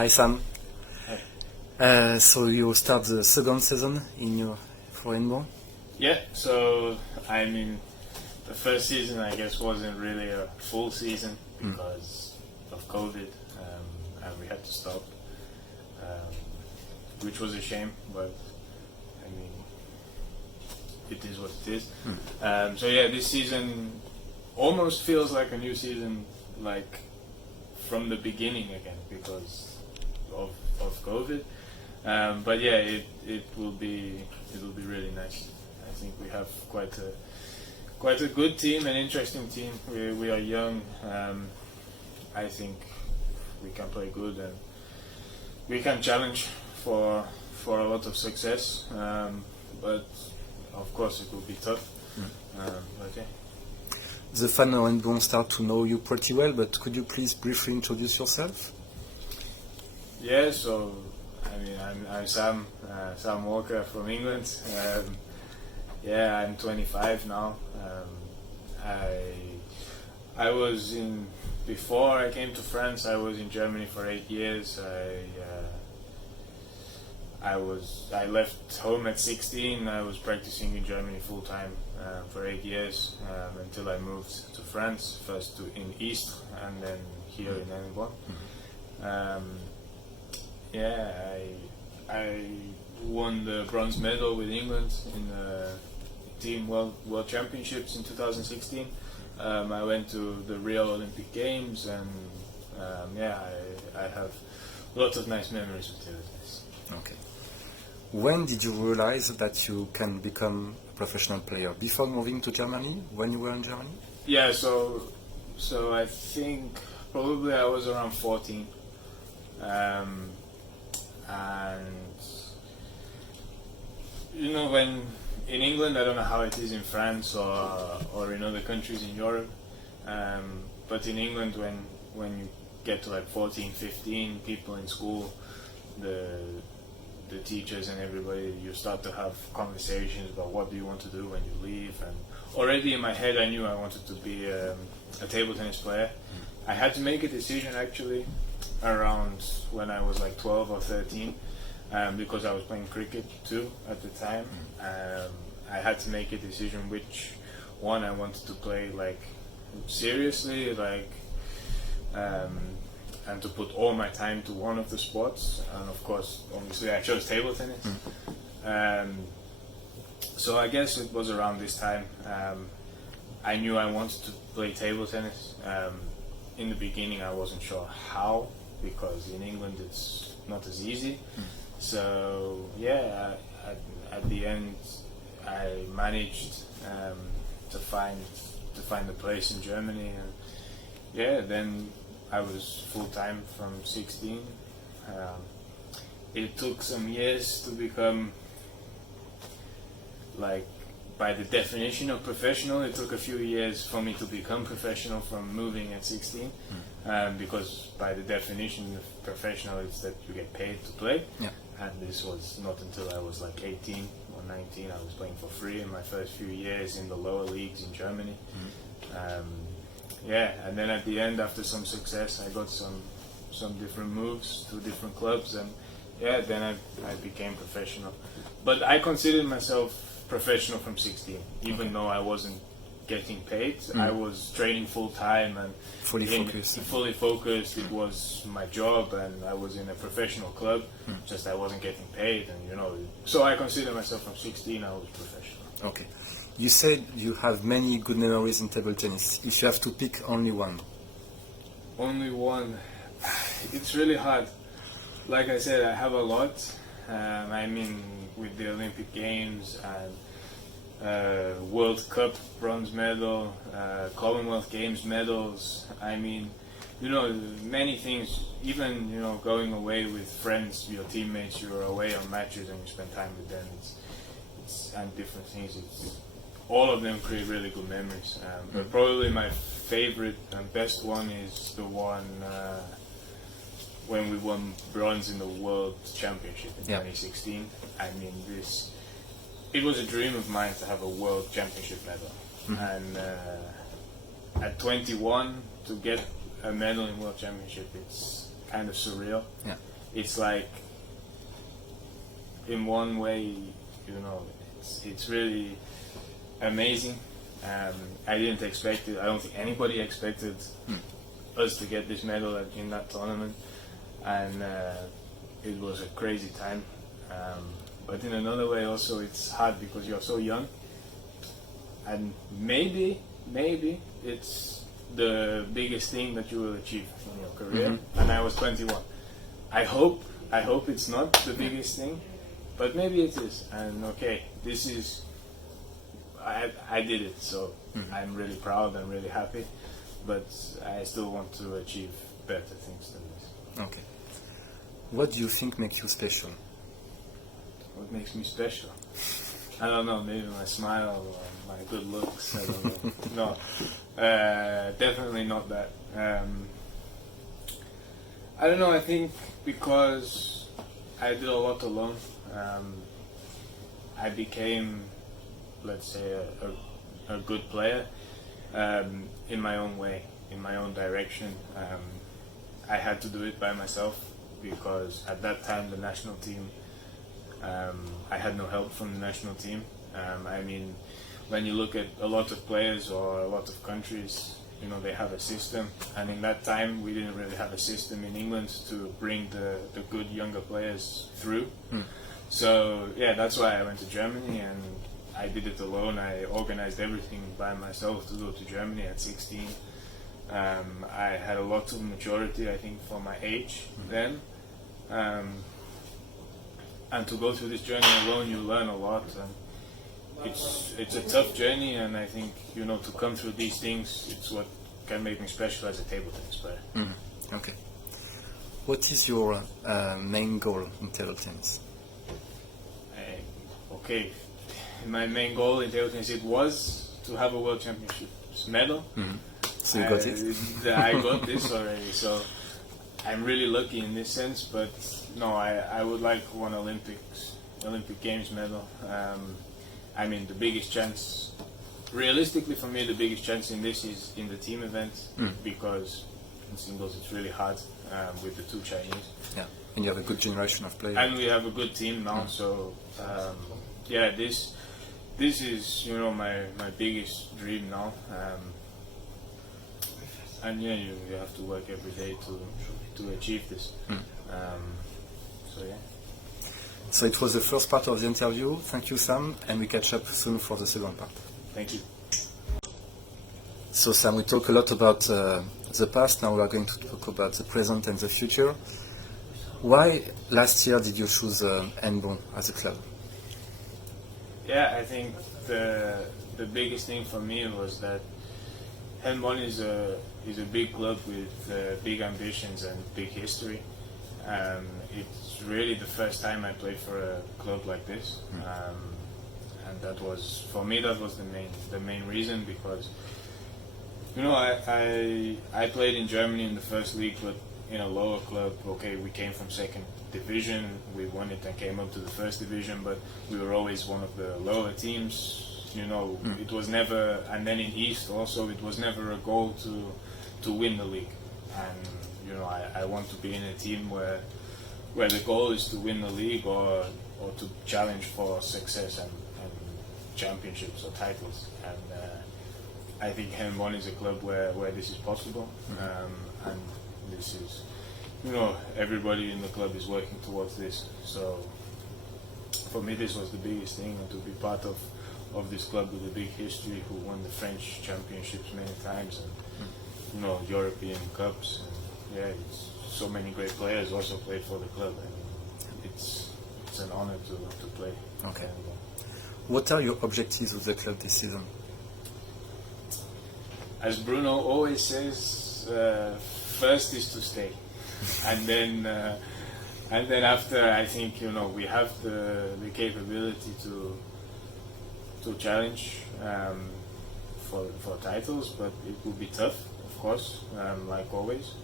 Hi Sam. Hi. So you start the second season for Hennebont? Yeah, so I mean, the first season I guess wasn't really a full season because of COVID, and we had to stop, which was a shame, but I mean, it is what it is. So yeah, this season almost feels like a new season, like from the beginning again because of COVID. But yeah, it will be really nice. I think we have quite a good team, an interesting team. We are young. I think we can play good and we can challenge for a lot of success. But of course, it will be tough. But yeah. The fans of Hennebont start to know you pretty well, but could you please briefly introduce yourself? Yeah, so I mean, I'm Sam Walker from England. Yeah, I'm 25 now. I was before I came to France. I was in Germany for 8 years. I left home at 16. I was practicing in Germany full time for 8 years until I moved to France. First in Istres and then here in Hennebont. Yeah, I won the bronze medal with England in the team World Championships in 2016. I went to the Rio Olympic Games, and yeah, I have lots of nice memories with table tennis. Okay. When did you realize that you can become a professional player? Before moving to Germany? When you were in Germany? Yeah, so I think probably I was around 14. And you know, when in England, I don't know how it is in France or in other countries in Europe, but in England, when you get to like 14, 15, people in school, the teachers and everybody, you start to have conversations about what do you want to do when you leave. And already in my head, I knew I wanted to be a table tennis player. I had to make a decision actually around when I was like 12 or 13, because I was playing cricket too at the time. I had to make a decision which one I wanted to play like seriously, like and to put all my time to one of the sports. And of course, obviously, I chose table tennis. So I guess it was around this time. I knew I wanted to play table tennis. In the beginning, I wasn't sure how, because in England it's not as easy. So yeah, at the end I managed to find a place in Germany, and yeah, then I was full time from 16. It took some years to become, like, by the definition of professional, it took a few years for me to become professional from moving at 16, because by the definition of professional, it's that you get paid to play. Yeah. And this was not until I was like 18 or 19. I was playing for free in my first few years in the lower leagues in Germany. Yeah, and then at the end, after some success, I got some different moves to different clubs, and yeah, then I became professional. But I considered myself professional from 16, even though I wasn't getting paid. I was training full time and fully focused. It was my job, and I was in a professional club. Just I wasn't getting paid, and you know. So I consider myself from 16. I was professional. Okay. You said you have many good memories in table tennis. If you have to pick only one. Only one. It's really hard. Like I said, I have a lot. I mean, with the Olympic Games and World Cup bronze medal, Commonwealth Games medals. I mean, you know, many things. Even, you know, going away with friends, your teammates, you're away on matches and you spend time with them. It's and different things. All of them create really good memories. But probably my favorite and best one is the one when we won bronze in the World Championship in 2016. I mean, it was a dream of mine to have a World Championship medal. And at 21, to get a medal in World Championship, it's kind of surreal. it's like, in one way, it's really amazing. I didn't expect it. I don't think anybody expected us to get this medal in that tournament, and it was a crazy time. But in another way, also it's hard because you're so young, and maybe it's the biggest thing that you will achieve in your career. And I was 21. I hope it's not the biggest thing, but maybe it is. And okay, this is. I did it, so I'm really proud and really happy, but I still want to achieve better things than this. Okay. What do you think makes you special? What makes me special? I don't know, maybe my smile or my good looks, I don't know. No, definitely not that. I don't know, I think because I did a lot alone, I became, let's say, a good player in my own way, in my own direction. I had to do it by myself because at that time the national team, I had no help from the national team. I mean, when you look at a lot of players or a lot of countries, they have a system, and in that time we didn't really have a system in England to bring the good younger players through. So yeah, that's why I went to Germany, and I did it alone. I organized everything by myself to go to Germany at 16. I had a lot of maturity, I think, for my age then. And to go through this journey alone, you learn a lot. And it's a tough journey, and I think, to come through these things, it's what can make me special as a table tennis player. Okay. What is your main goal in table tennis? Okay. My main goal in table tennis, it was to have a World Championships medal. So you got it? I got this already, so I'm really lucky in this sense. But no, I would like one Olympic Games medal. I mean, the biggest chance, realistically for me, the biggest chance in this is in the team event, because in singles it's really hard with the two Chinese. Yeah, and you have a good generation of players. And we have a good team now, so yeah, this is my biggest dream now. And yeah, you have to work every day to achieve this. So yeah. So it was the first part of the interview. Thank you, Sam, and we catch up soon for the second part. Thank you. So Sam, we talk a lot about the past. Now we are going to talk about the present and the future. Why last year did you choose Hennebont as a club? Yeah, I think the biggest thing for me was that Hennebont is a big club with big ambitions and big history. It's really the first time I played for a club like this, and that was, for me, that was the main reason, because I played in Germany in the first league, but in a lower club. Okay, we came from second division, we won it and came up to the first division, but we were always one of the lower teams. It was never, and then in East also, it was never a goal to win the league. And I want to be in a team where the goal is to win the league or to challenge for success and championships or titles. And I think Hennebont is a club where this is possible. And this is, everybody in the club is working towards this. So for me, this was the biggest thing, and to be part of this club with a big history, who won the French championships many times, and European cups. And yeah, it's so many great players also played for the club, and it's an honor to play. Okay. What are your objectives with the club this season? As Bruno always says, first is to stay, and then after, I think we have the capability to challenge for titles, but it will be tough, of course, like always.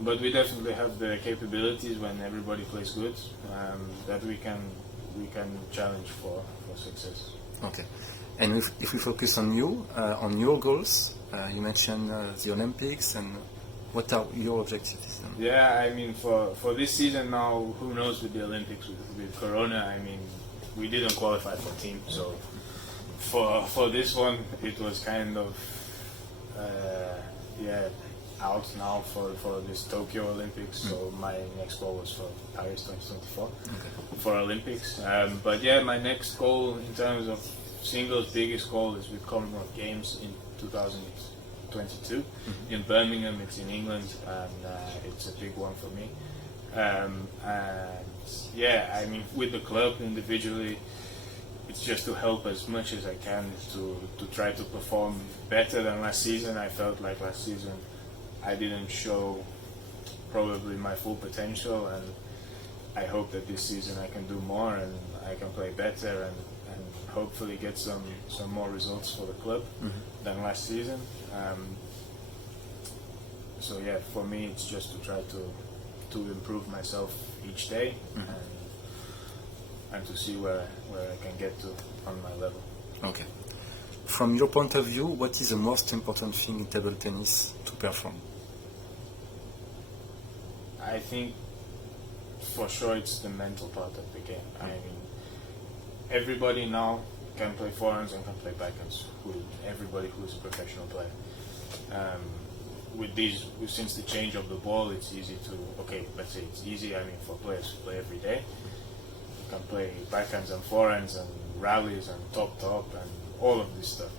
But we definitely have the capabilities, when everybody plays good, that we can challenge for success. Okay. And if we focus on you, on your goals, you mentioned the Olympics, and What are your objectives then? Yeah, I mean, for this season now, who knows with the Olympics, with Corona, I mean, we didn't qualify for team, so for this one, it was kind of, out now for this Tokyo Olympics, so my next goal was for Paris 2024, for Olympics. But yeah, my next goal in terms of singles, biggest goal is with Commonwealth Games in 2022 in Birmingham. It's in England, and it's a big one for me. And yeah, I mean, with the club individually, it's just to help as much as I can to try to perform better than last season. I felt like last season I didn't show probably my full potential, and I hope that this season I can do more and I can play better and hopefully get some more results for the club than last season. So yeah, for me it's just to try to improve myself each day and to see where I can get to on my level. Okay. From your point of view, what is the most important thing in table tennis to perform? I think for sure it's the mental part of the game. I mean, everybody now can play forehands and can play backhands. Everybody who's a professional player. Since the change of the ball, it's easy to, let's say it's easy, I mean, for players who play every day. You can play backhands and forehands and rallies and top and all of this stuff.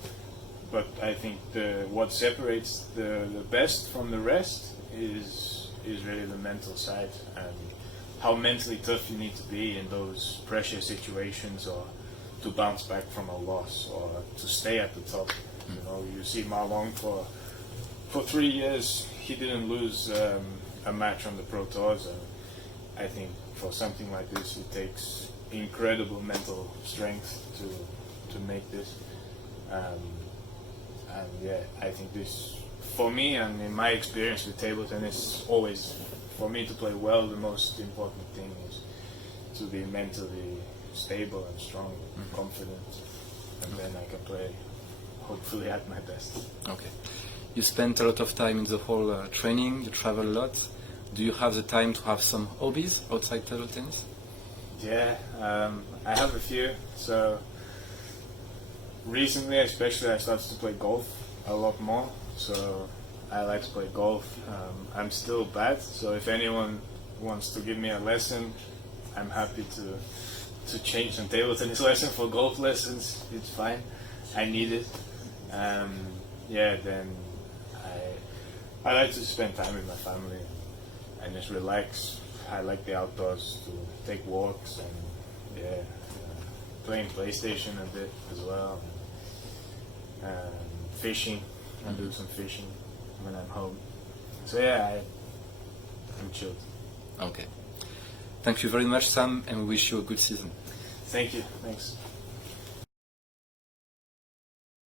But I think what separates the best from the rest is really the mental side and how mentally tough you need to be in those pressure situations, or to bounce back from a loss, or to stay at the top. You know, you see Marlon for 3 years, he didn't lose a match on the Pro Tours, and I think for something like this, it takes incredible mental strength to make this. And yeah, I think this, for me and in my experience with table tennis, always for me to play well, the most important thing is to be mentally stable and strong and confident, and then I can play hopefully at my best. Okay. You spent a lot of time in the whole training, you travel a lot. Do you have the time to have some hobbies outside table tennis? Yeah, I have a few. So recently, especially, I started to play golf a lot more. So I like to play golf. I'm still bad, so if anyone wants to give me a lesson, I'm happy to change some table tennis lesson for golf lessons. It's fine. I need it. Then I like to spend time with my family and just relax. I like the outdoors, to take walks and playing PlayStation a bit as well. Fishing. I do some fishing when I'm home. So yeah, I'm chilled. Okay. Thank you very much, Sam, and we wish you a good season. Thank you. Thanks.